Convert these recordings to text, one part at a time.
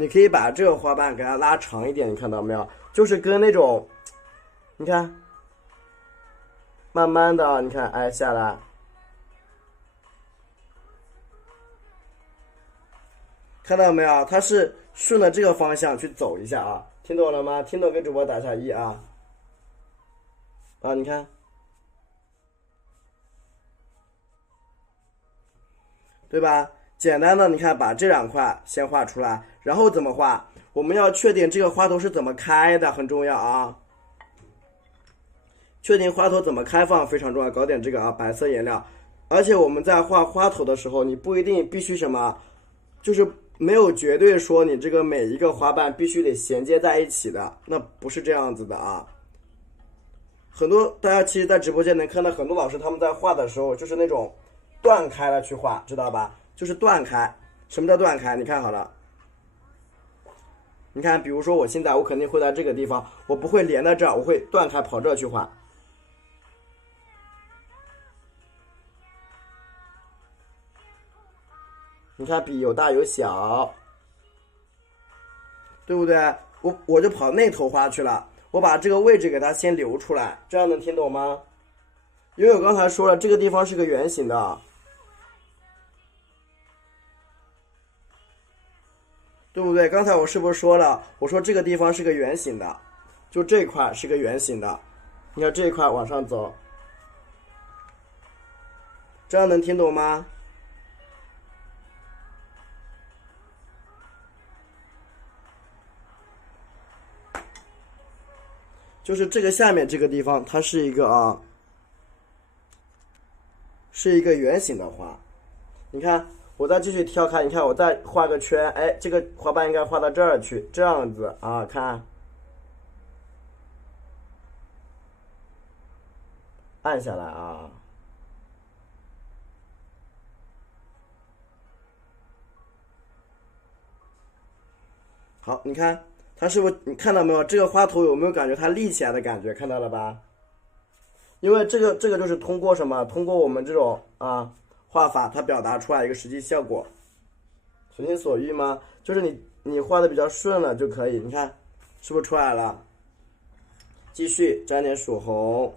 你可以把这个花瓣给它拉长一点，你看到没有？就是跟那种，你看，慢慢的，你看，哎，下来，看到没有？它是顺着这个方向去走一下啊，听懂了吗？听懂给主播打下1啊。啊，你看，对吧？简单的，你看把这2块先画出来，然后怎么画？我们要确定这个花头是怎么开的，很重要啊。确定花头怎么开放非常重要，搞点这个啊，白色颜料。而且我们在画花头的时候，你不一定必须什么，就是没有绝对说你这个每一个花瓣必须得衔接在一起的，那不是这样子的啊。很多大家其实，在直播间能看到很多老师他们在画的时候，就是那种断开了去画，知道吧？就是断开。什么叫断开？你看好了，你看，比如说我现在我肯定会在这个地方，我不会连在这儿，我会断开跑这儿去画。你看笔有大有小，对不对？我就跑那头花去了，我把这个位置给它先留出来，这样能听懂吗？因为我刚才说了，这个地方是个圆形的，对不对？刚才我是不是说了？我说这个地方是个圆形的，就这块是个圆形的，你看这一块往上走，这样能听懂吗？就是这个下面这个地方，它是一个啊，是一个圆形的花。你看，我再继续挑开，你看我再画个圈，哎，这个花瓣应该画到这儿去，这样子啊，看，按下来啊。好，你看它是不是？你看到没有？这个花头有没有感觉它立起来的感觉？看到了吧？因为这个就是通过什么？通过我们这种啊画法，它表达出来一个实际效果。随心所欲吗？就是你画的比较顺了就可以。你看，是不是出来了？继续沾点曙红，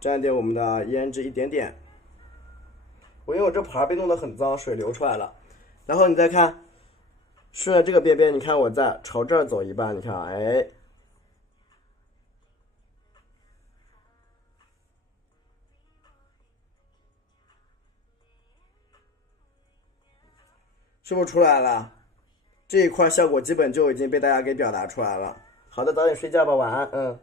沾点我们的胭脂一点点。因为我这盘被弄得很脏，水流出来了。然后你再看，顺着这个边边，你看我再朝这儿走一半，你看，哎，是不是出来了？这一块效果基本就已经被大家给表达出来了。好的，早点睡觉吧，晚安。嗯。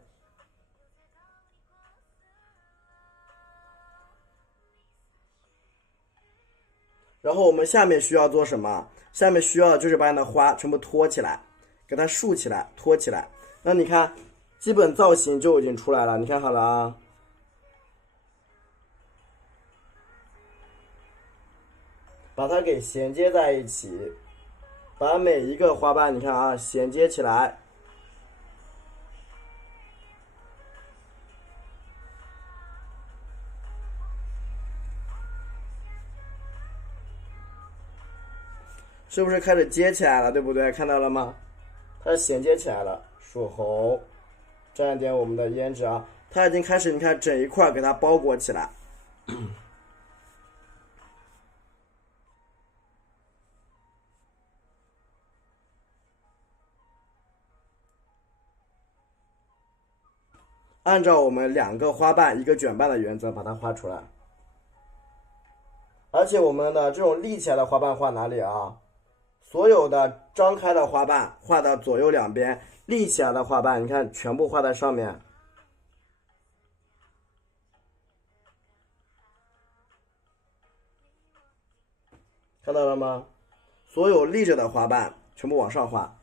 然后我们下面需要做什么？下面需要就是把你的花全部托起来，给它竖起来，托起来。那你看，基本造型就已经出来了。你看好了啊，把它给衔接在一起，把每一个花瓣你看啊衔接起来。是不是开始接起来了，对不对？看到了吗？它是衔接起来了，曙红，沾一点我们的胭脂啊，它已经开始，你看整一块给它包裹起来。按照我们2个花瓣1个卷瓣的原则把它画出来。而且我们的这种立起来的花瓣画哪里啊？所有的张开的花瓣画到左右两边，立起来的花瓣你看全部画在上面。看到了吗？所有立着的花瓣全部往上画。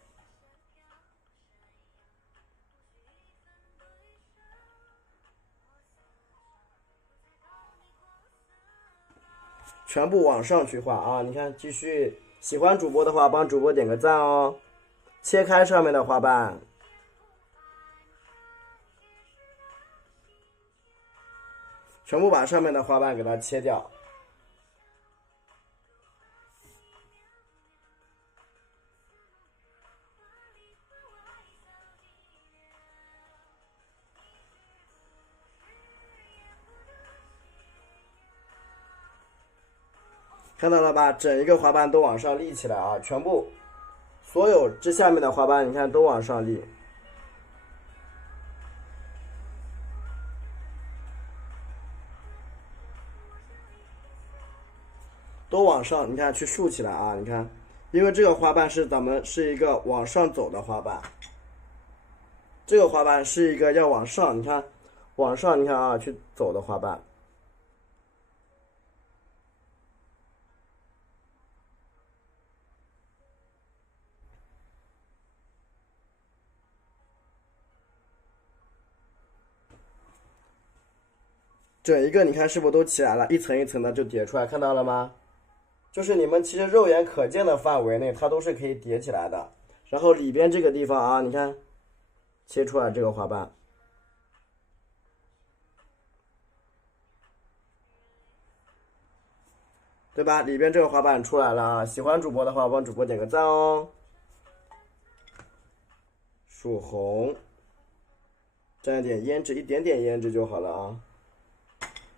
全部往上去画啊！你看，继续喜欢主播的话，帮主播点个赞哦。切开上面的花瓣，全部把上面的花瓣给它切掉。看到了吧？整一个花瓣都往上立起来啊，全部所有这下面的花瓣，你看都往上立，都往上，你看去竖起来啊，你看，因为这个花瓣是咱们是一个往上走的花瓣，这个花瓣是一个要往上，你看往上，你看啊，去走的花瓣。整一个你看是不是都起来了，一层一层的就叠出来，看到了吗？就是你们其实肉眼可见的范围内，它都是可以叠起来的。然后里边这个地方啊，你看切出来这个花瓣，对吧？里边这个花瓣出来了啊！喜欢主播的话，帮主播点个赞哦。曙红，沾一点胭脂，一点点胭脂就好了啊。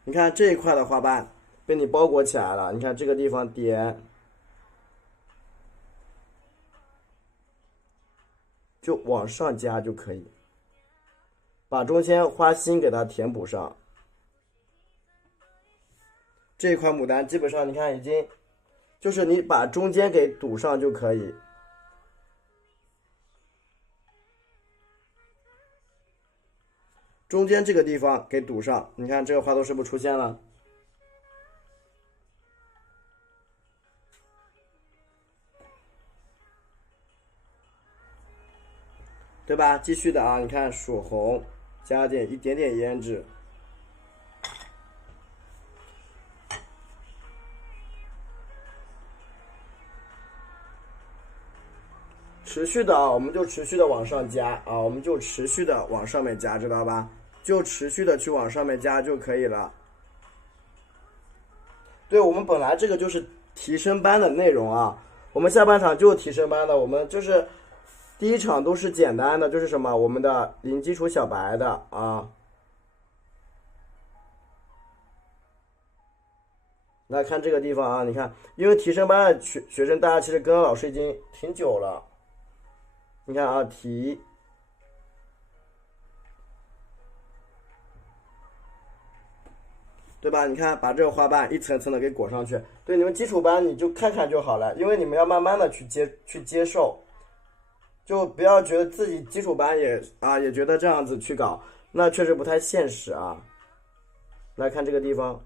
你看这一块的花瓣被你包裹起来了，你看这个地方点，就往上加就可以，把中间花心给它填补上。这一块牡丹基本上你看已经，就是你把中间给堵上就可以。中间这个地方给堵上，你看这个花朵是不是出现了？对吧？继续的啊，你看曙红，加一点点胭脂，持续的啊，我们就持续的往上加啊，我们就持续的往上面加，知道吧？就持续的去往上面加就可以了。对，我们本来这个就是提升班的内容啊，我们下半场就提升班的，我们就是第一场都是简单的，就是什么我们的零基础小白的啊。来看这个地方啊，你看，因为提升班的学生，大家其实跟老师已经挺久了。你看啊，提，对吧？你看把这个花瓣一层层的给裹上去。对，你们基础班你就看看就好了，因为你们要慢慢的去接受，就不要觉得自己基础班也觉得这样子去搞，那确实不太现实啊。来看这个地方，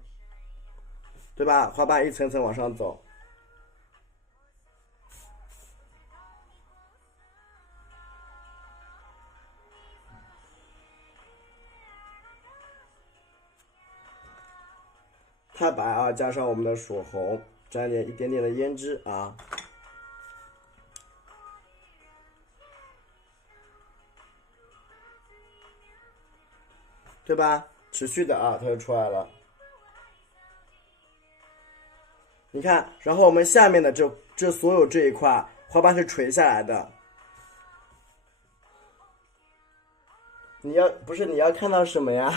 对吧？花瓣一层层往上走。太白啊，加上我们的曙红，沾一点点的胭脂啊，对吧？持续的啊，它就出来了。你看，然后我们下面的这所有这一块花瓣是垂下来的。不是你要看到什么呀？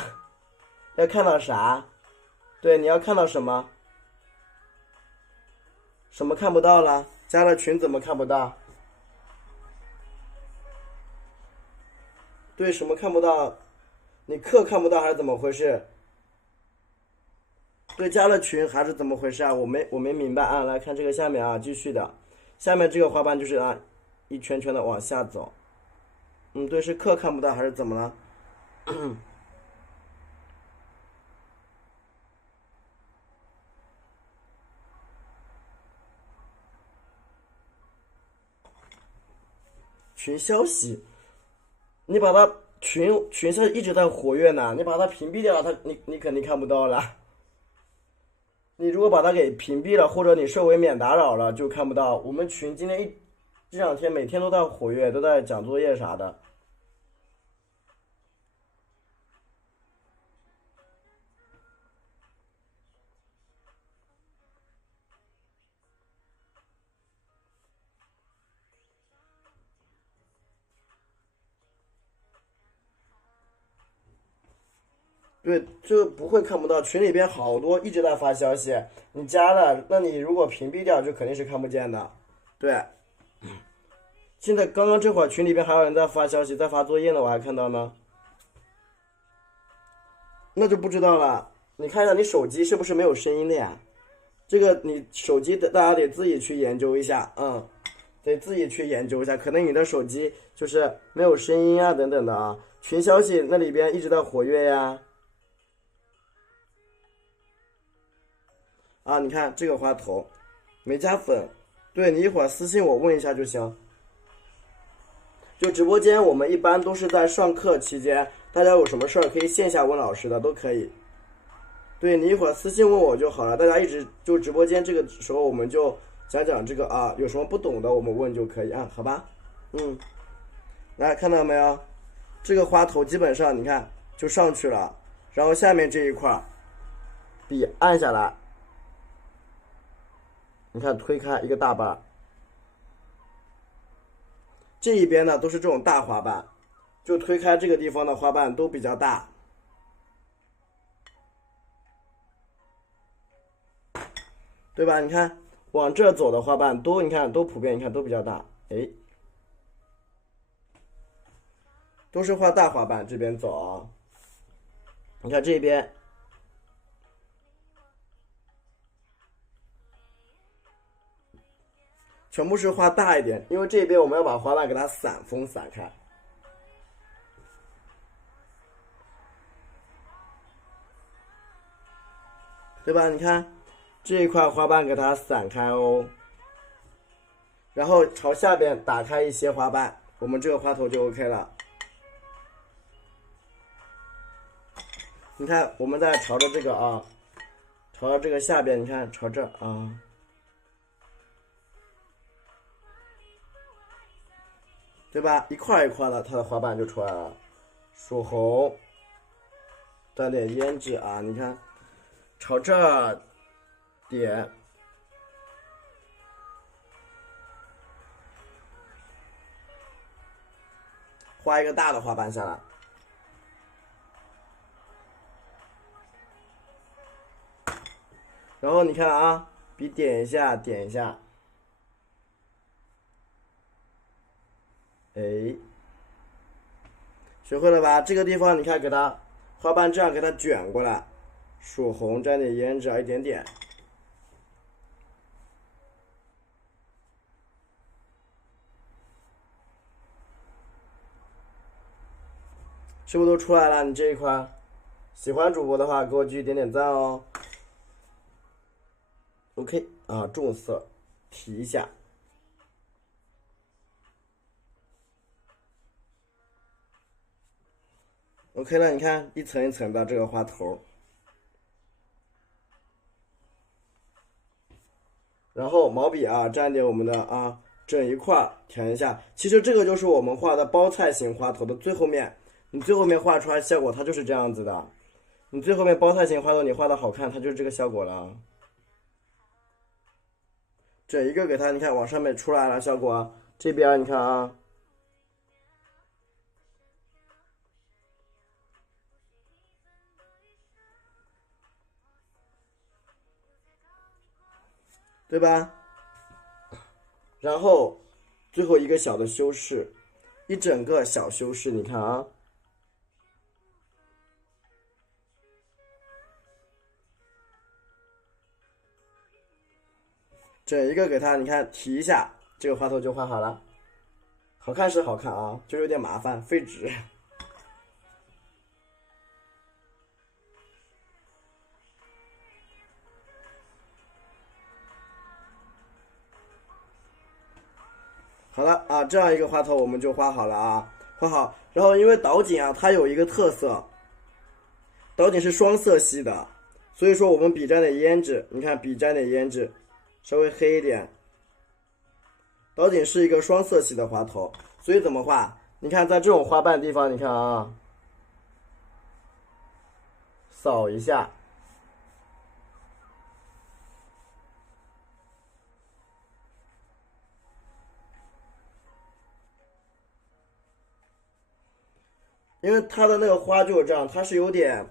要看到啥？对，你要看到什么？什么看不到了？加了群怎么看不到？对，什么看不到？你课看不到还是怎么回事？对，加了群还是怎么回事啊？我没明白啊！来看这个下面啊，继续的，下面这个花瓣就是啊，一圈圈的往下走。对，是课看不到还是怎么了？群消息，你把它群消息一直在活跃呢，你把它屏蔽掉了，你肯定看不到了。你如果把它给屏蔽了，或者你设为免打扰了，就看不到。我们群今天这两天每天都在活跃，都在讲作业啥的。对，就不会看不到，群里边好多一直在发消息，你加了，那你如果屏蔽掉，就肯定是看不见的。对，现在刚刚这会儿群里边还有人在发消息，在发作业呢，我还看到呢，那就不知道了。你看一下你手机是不是没有声音的呀？这个你手机的大家得自己去研究一下，得自己去研究一下，可能你的手机就是没有声音啊等等的啊，群消息那里边一直在活跃呀。啊，你看这个花头没加粉，对你一会儿私信我问一下就行。就直播间我们一般都是在上课期间，大家有什么事儿可以线下问老师的都可以。对你一会儿私信问我就好了，大家一直就直播间这个时候我们就讲讲这个啊，有什么不懂的我们问就可以啊，好吧？来看到没有？这个花头基本上你看就上去了，然后下面这一块笔按下来，你看推开一个大瓣，这一边呢都是这种大花瓣，就推开这个地方的花瓣都比较大，对吧？你看往这走的花瓣都，你看都普遍，你看都比较大，哎，都是画大花瓣这边走啊。你看这边，全部是画大一点，因为这边我们要把花瓣给它散封散开，对吧？你看这一块花瓣给它散开哦，然后朝下边打开一些花瓣，我们这个花头就 OK 了。你看，我们再朝着这个啊，朝着这个下边，你看朝这啊，对吧？一块一块的，它的花瓣就出来了。曙红，沾点胭脂啊，你看，朝这儿点，画一个大的花瓣下来。然后你看啊，笔点一下，点一下，哎，学会了吧？这个地方你看，给它花瓣这样给它卷过来，曙红沾点胭脂啊，一点点，是不是都出来了？你这一块，喜欢主播的话，给我继续点点赞哦。OK 啊，重色提一下。OK 了，你看一层一层的这个花头，然后毛笔啊蘸点我们的啊整一块填一下。其实这个就是我们画的包菜型花头的最后面，你最后面画出来效果它就是这样子的。你最后面包菜型花头你画的好看，它就是这个效果了。整一个给它，你看往上面出来了效果啊，这边你看啊。对吧？然后最后一个小的修饰，一整个小修饰，你看啊，整一个给它，你看提一下，这个花头就画好了。好看是好看啊，就有点麻烦，费纸。好了啊，这样一个花头我们就画好了啊，画好。然后因为岛锦啊，它有一个特色，岛锦是双色系的，所以说我们笔沾点胭脂，你看笔沾点胭脂，稍微黑一点。岛锦是一个双色系的花头，所以怎么画？你看在这种花瓣地方，你看啊，扫一下。因为它的那个花就是这样，它是有点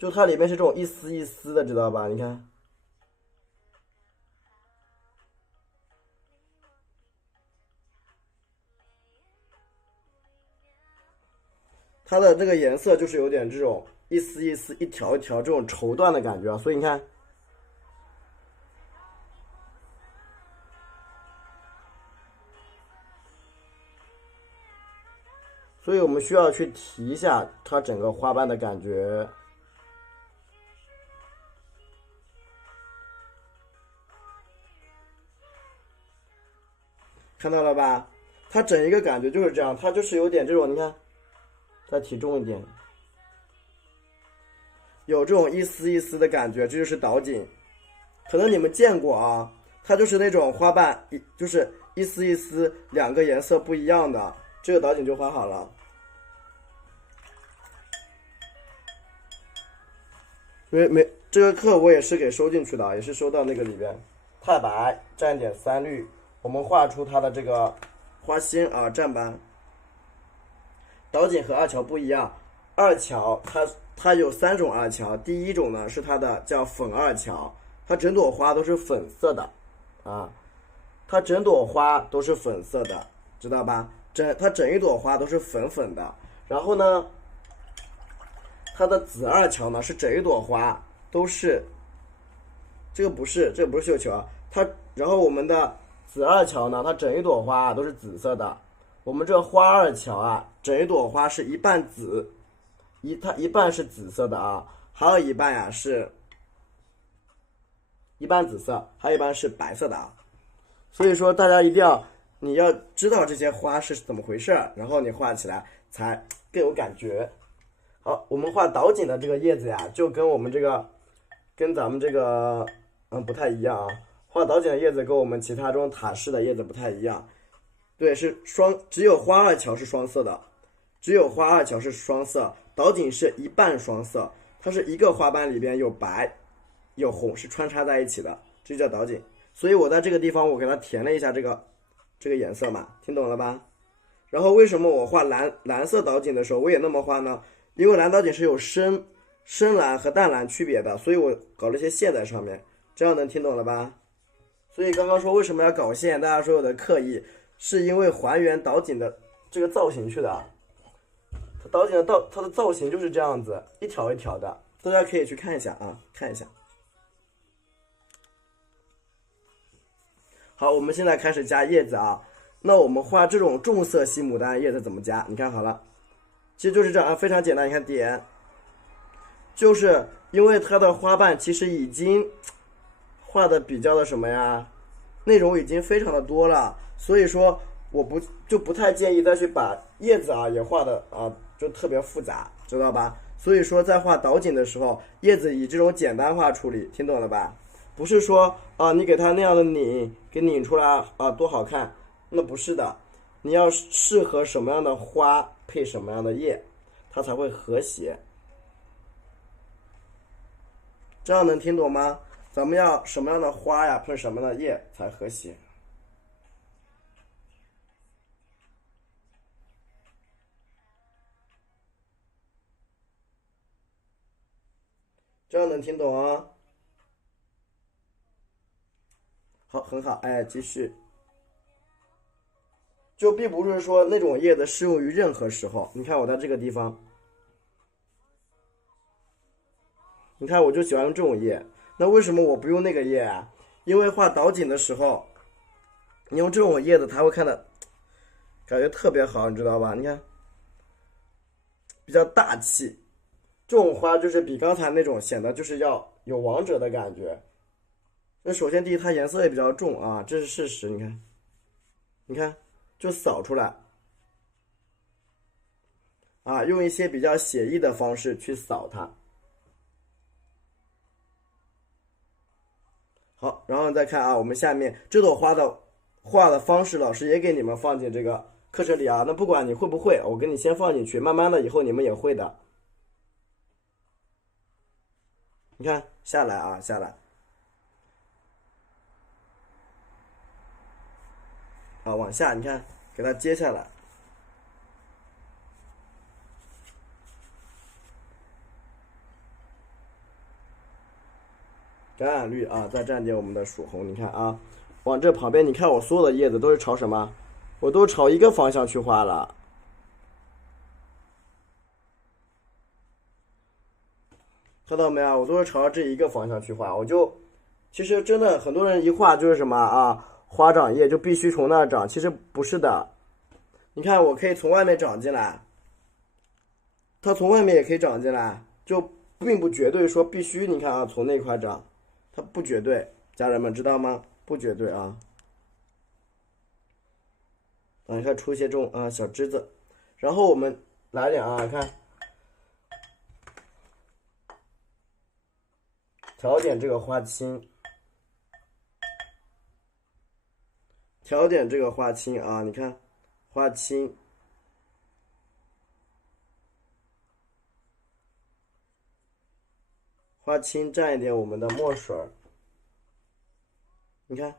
就它里面是这种一丝一丝的，知道吧？你看，它的这个颜色就是有点这种一丝一丝、一条一条这种绸缎的感觉啊，所以你看。所以我们需要去提一下它整个花瓣的感觉。看到了吧？它整一个感觉就是这样，它就是有点这种，你看，再提重一点，有这种一丝一丝的感觉，这就是导锦。可能你们见过啊，它就是那种花瓣，就是一丝一丝，两个颜色不一样的，这个导锦就画好了。因为这个课我也是给收进去的，也是收到那个里边，太白蘸点3绿，我们画出它的这个花心啊蘸斑。导锦和二乔不一样，二乔它有3种二乔，第一种呢是它的叫粉二乔，它整朵花都是粉色的啊，它整朵花都是粉色的，知道吧？它整一朵花都是粉粉的，然后呢。它的紫二乔呢是整一朵花都是，这个不是绣球啊，然后我们的紫二乔呢，它整一朵花都是紫色的，我们这个花二乔啊，整一朵花是一半紫，它一半是紫色的啊，还有一半呀是一半紫色，还有一半是白色的啊，所以说大家一定要你要知道这些花是怎么回事，然后你画起来才更有感觉。好，我们画导锦的这个叶子呀，就跟我们这个，跟咱们这个，不太一样啊。画导锦的叶子跟我们其他这种塔式的叶子不太一样。对，是只有花二乔是双色的，只有花二乔是双色，导锦是一半双色，它是一个花瓣里边有白，有红，是穿插在一起的，这就叫导锦。所以我在这个地方我给它填了一下这个颜色嘛，听懂了吧？然后为什么我画蓝色导锦的时候我也那么画呢？因为蓝导锦是有深蓝和淡蓝区别的，所以我搞了一些线在上面，这样能听懂了吧？所以刚刚说为什么要搞线，大家说有的刻意，是因为还原导锦的这个造型去的。导锦的它的造型就是这样子，一条一条的，大家可以去看一下啊，看一下。好，我们现在开始加叶子啊。那我们画这种重色系牡丹叶子怎么加？你看好了。其实就是这样啊，非常简单。你看点，就是因为它的花瓣其实已经画的比较的什么呀，内容已经非常的多了，所以说我不太建议再去把叶子啊也画的啊就特别复杂，知道吧？所以说在画导锦的时候，叶子以这种简单化处理，听懂了吧？不是说啊你给它那样的拧，给拧出来啊多好看，那不是的，你要适合什么样的花。配什么样的叶，它才会和谐。这样能听懂吗？咱们要什么样的花呀，配什么样的叶才和谐？这样能听懂啊？好，很好，哎，继续。就并不是说那种叶子适用于任何时候。你看我在这个地方，你看我就喜欢用这种叶。那为什么我不用那个叶啊？因为画导锦的时候，你用这种叶子，它会看的感觉特别好，你知道吧？你看，比较大气。这种花就是比刚才那种显得就是要有王者的感觉。那首先第一，它颜色也比较重啊，这是事实。你看，你看。就扫出来啊，用一些比较写意的方式去扫它。好，然后再看啊，我们下面这朵花的画的方式，老师也给你们放进这个课程里啊。那不管你会不会，我给你先放进去，慢慢的以后你们也会的。你看下来啊，下来。啊，往下，你看，给它接下来。橄榄绿啊，再蘸点我们的曙红。你看啊，往这旁边，你看我所有的叶子都是朝什么？我都朝一个方向去画了。看到没有？我都是朝这一个方向去画。其实真的很多人一画就是什么啊，花长叶就必须从那儿长，其实不是的。你看，我可以从外面长进来，它从外面也可以长进来，就并不绝对说必须。你看啊，从那块长，它不绝对，家人们知道吗？不绝对啊。啊，你看出一些这种啊小枝子，然后我们来点啊，看调点这个花青，调点这个花青啊，你看花青。花青蘸一点我们的墨水，你看，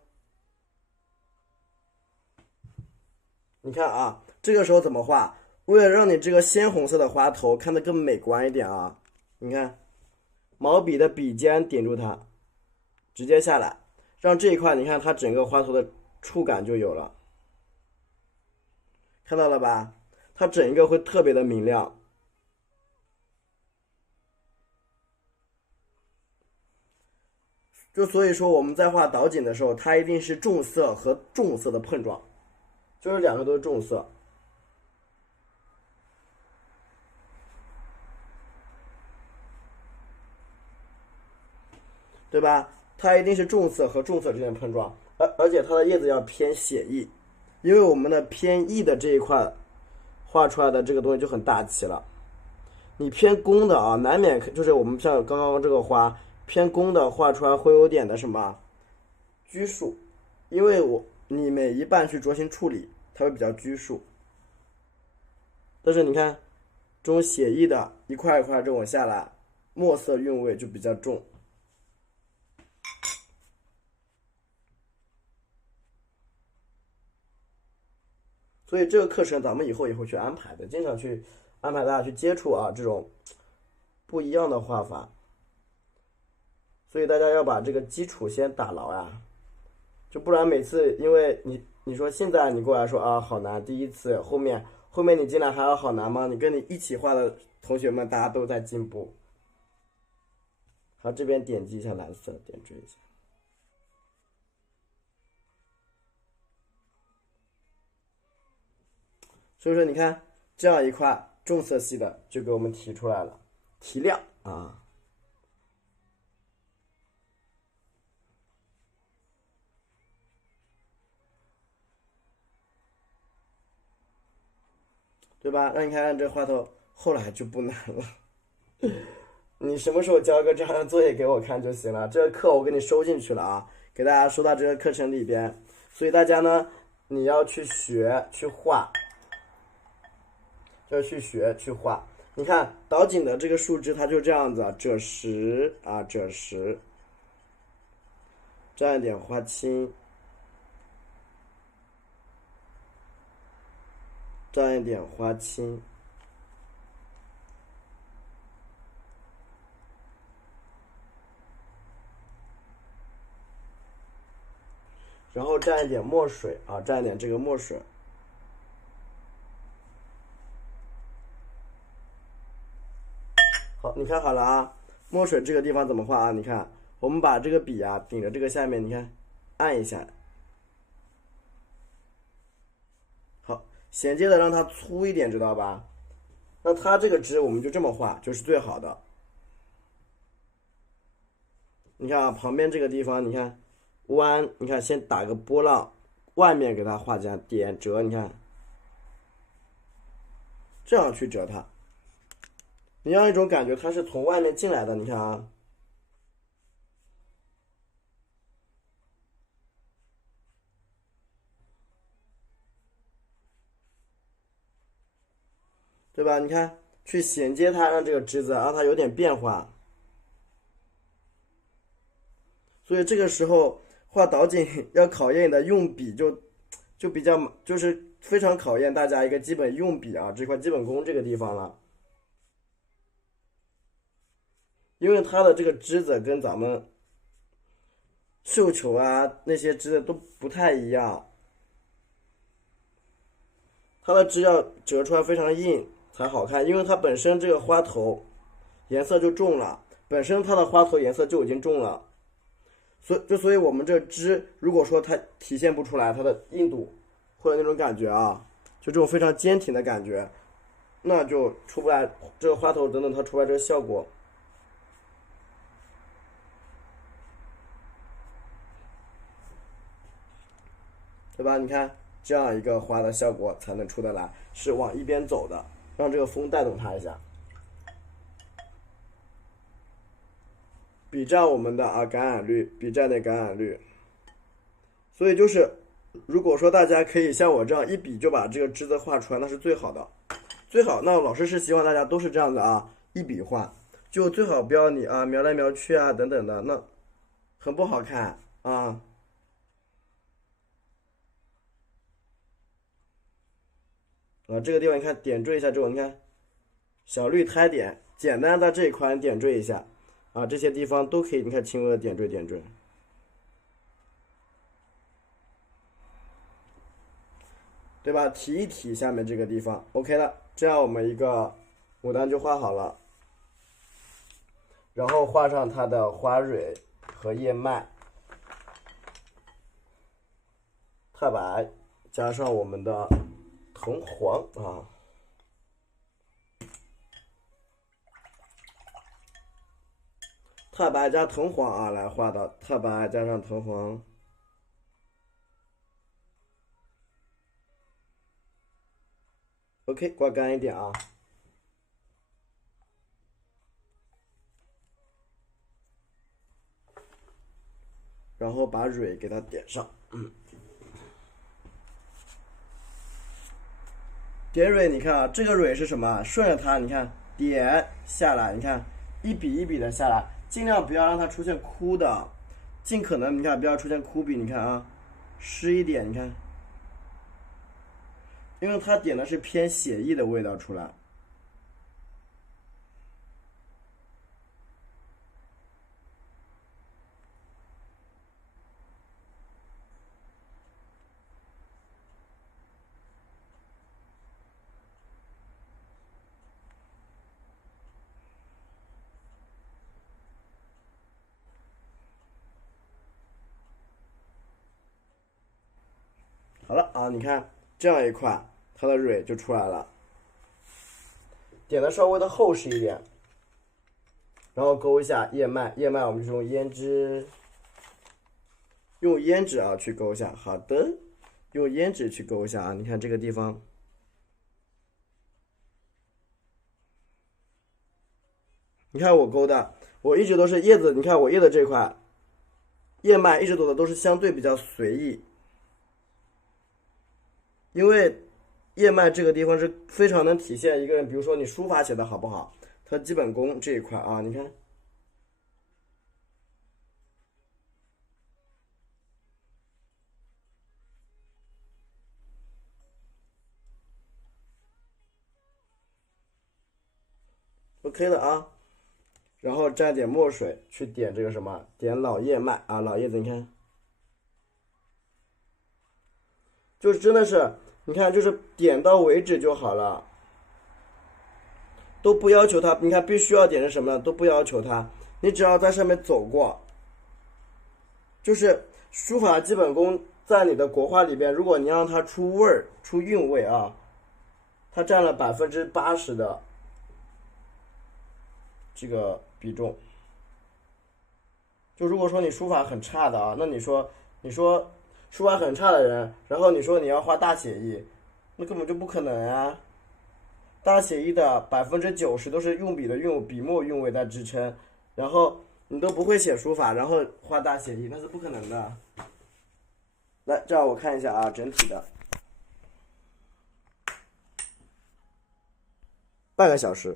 你看啊，这个时候怎么画？为了让你这个鲜红色的花头看得更美观一点啊，你看，毛笔的笔尖点住它，直接下来，让这一块你看它整个花头的触感就有了，看到了吧？它整一个会特别的明亮。就所以说我们在画导景的时候，它一定是重色和重色的碰撞，就是两个都是重色，对吧？它一定是重色和重色之间的碰撞，而且它的叶子要偏写意，因为我们的偏意的这一块画出来的这个东西就很大气了。你偏攻的啊，难免就是我们像刚刚这个花偏攻的画出来会有点的什么拘束，因为你每一半去酌情处理，它会比较拘束。但是你看，这种写意的一块一块这种下来，墨色韵味就比较重。所以这个课程咱们以后也会去安排的，经常去安排大家去接触啊这种不一样的画法。所以大家要把这个基础先打牢呀，就不然每次因为你说现在你过来说啊好难，第一次后面你进来还要好难吗？你跟你一起画的同学们大家都在进步。好，这边点击一下蓝色，点缀一下。所以说你看这样一块重色系的就给我们提出来了，提亮啊。对吧？那你看这画头后来就不难了。你什么时候交个这样的作业给我看就行了？这个课我给你收进去了啊，给大家收到这个课程里边。所以大家呢，你要去学去画，要去学去画。你看导景的这个树枝，它就这样子啊，赭石啊，赭石，蘸一点花青，蘸一点花青。然后蘸一点墨水啊，蘸一点这个墨水。好，你看好了啊，墨水这个地方怎么画啊？你看，我们把这个笔啊顶着这个下面，你看，按一下。好，衔接的让它粗一点，知道吧？那它这个枝我们就这么画，就是最好的。你看啊，旁边这个地方，你看弯，你看先打个波浪，外面给它画这样点折，你看这样去折它，你让一种感觉它是从外面进来的。你看啊，对吧？你看去衔接它，让这个枝子让它有点变化。所以这个时候画导景要考验你的用笔就比较就是非常考验大家一个基本用笔啊这块基本功这个地方了，因为它的这个枝子跟咱们绣球啊那些织的都不太一样，它的织要折出来非常硬才好看，因为它本身这个花头颜色就重了，本身它的花头颜色就已经重了，所以我们这织如果说它体现不出来它的硬度或者那种感觉啊，就这种非常坚挺的感觉，那就出不来这个花头等等它出来这个效果。对吧？你看这样一个花的效果才能出得来，是往一边走的，让这个风带动它一下，比占我们的橄榄绿，比占点橄榄绿。所以就是，如果说大家可以像我这样一笔就把这个枝子画出来，那是最好的，最好。那老师是希望大家都是这样的啊，一笔画，就最好不要你啊描来描去啊等等的，那很不好看啊。这个地方你看点缀一下之后，你看小绿胎点，简单的这一块点缀一下啊，这些地方都可以，你看轻微的点缀点缀，对吧？提一提下面这个地方 ，OK 了，这样我们一个牡丹就画好了，然后画上它的花蕊和叶脉，太白加上我们的藤黄啊。太白加藤黄啊，来画的太白加上藤黄。OK， 刮干一点啊。然后把蕊给它点上，点蕊，你看啊，这个蕊是什么？顺着它，你看点下来，你看一笔一笔的下来，尽量不要让它出现枯的，尽可能你看不要出现枯笔，你看啊，湿一点，你看，因为它点的是偏血意的味道出来。好了啊，你看这样一块，它的蕊就出来了，点的稍微的厚实一点，然后勾一下叶脉，叶脉我们就用胭脂，用胭脂啊去勾一下。好的，用胭脂去勾一下啊，你看这个地方，你看我勾的，我一直都是叶子，你看我叶的这块，叶脉一直走的都是相对比较随意。因为叶脉这个地方是非常能体现一个人，比如说你书法写的好不好，它基本功这一块啊，你看，OK 的啊。然后蘸点墨水去点这个什么，点老叶脉啊，老叶子，你看，就是真的是，你看就是点到为止就好了，都不要求它，你看必须要点成什么都不要求它，你只要在上面走过，就是书法基本功在你的国画里边，如果你让它出味儿、出韵味啊，它占了80%的这个比重。就如果说你书法很差的啊，那你说书法很差的人，然后你说你要画大写意，那根本就不可能啊！大写意的90%都是用笔的笔墨韵味在支撑，然后你都不会写书法，然后画大写意，那是不可能的。来，这样我看一下啊，整体的半个小时。